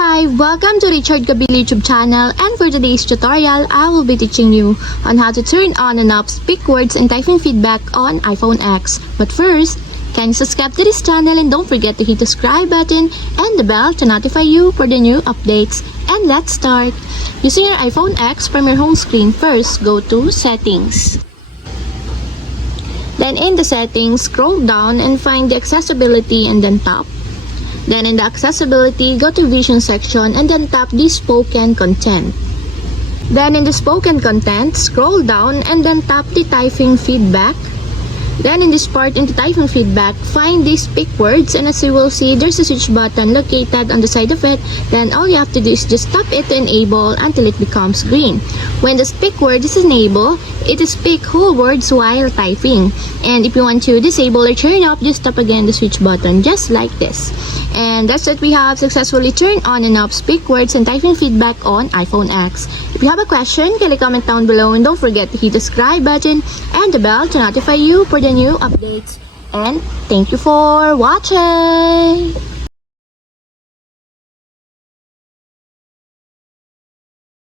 Hi, welcome to Richard Kabili YouTube channel, and for today's tutorial, I will be teaching you on how to turn on and off speak words and typing feedback on iPhone X. But first, can you subscribe to this channel and don't forget to hit the subscribe button and the bell to notify you for the new updates. And let's start. Using your iPhone X from your home screen, first go to Settings. Then in the settings, scroll down and find the accessibility and then tap. Then in the accessibility, go to vision section and then tap the spoken content. Then in the spoken content, scroll down and then tap the typing feedback. Then in this part, in the typing feedback, find the speak words, and as you will see, there's a switch button located on the side of it. Then all you have to do is just tap it to enable until it becomes green. When the speak word is enabled, it will speak whole words while typing. And if you want to disable or turn off, just tap again the switch button, just like this. And that's it, we have successfully turned on and off speak words and typing feedback on iPhone X. If you have a question, kindly comment down below and don't forget to hit the subscribe button and the bell to notify you for the new updates. And thank you for watching!